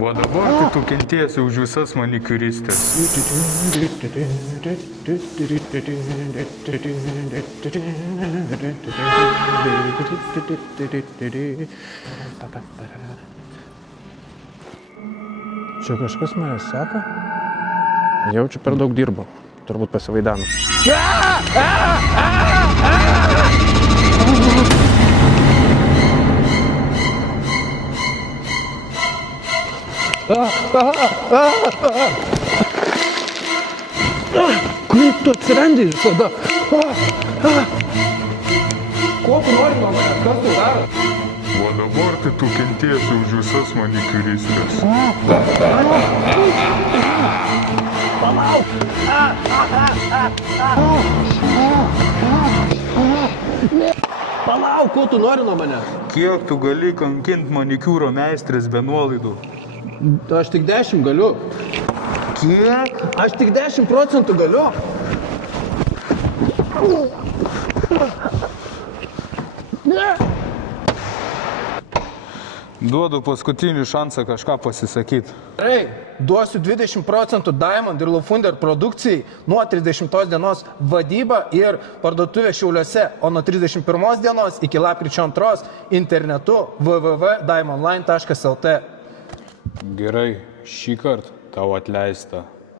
O dabar tai tu kentiesi už visas manikiuristės. Čia kažkas mane seka? Jaučiu per daug dirbo. Turbūt pasivaidano. Kaip tu atsirandi visada? Ko tu nori nuo manęs? Kas tu daro? O dabar tai tu kentiesi už visas manikiuristės. Palauk, ko tu nori nuo manęs? Kiek tu gali kankint manikiūro meistrės be nuolaidų? Aš tik 10 galiu. Kiek? Aš tik 10% galiu. Duodu paskutinį šansą kažką pasisakyti. Gerai, duosiu 20% Diamond ir Laufunder produkcijai nuo 30 dienos vadyba ir parduotuvė Šiauliuose, o nuo 31 dienos iki lapkričio 2 internetu www.diamondline.lt. Gerai, šį kartą tau atleista.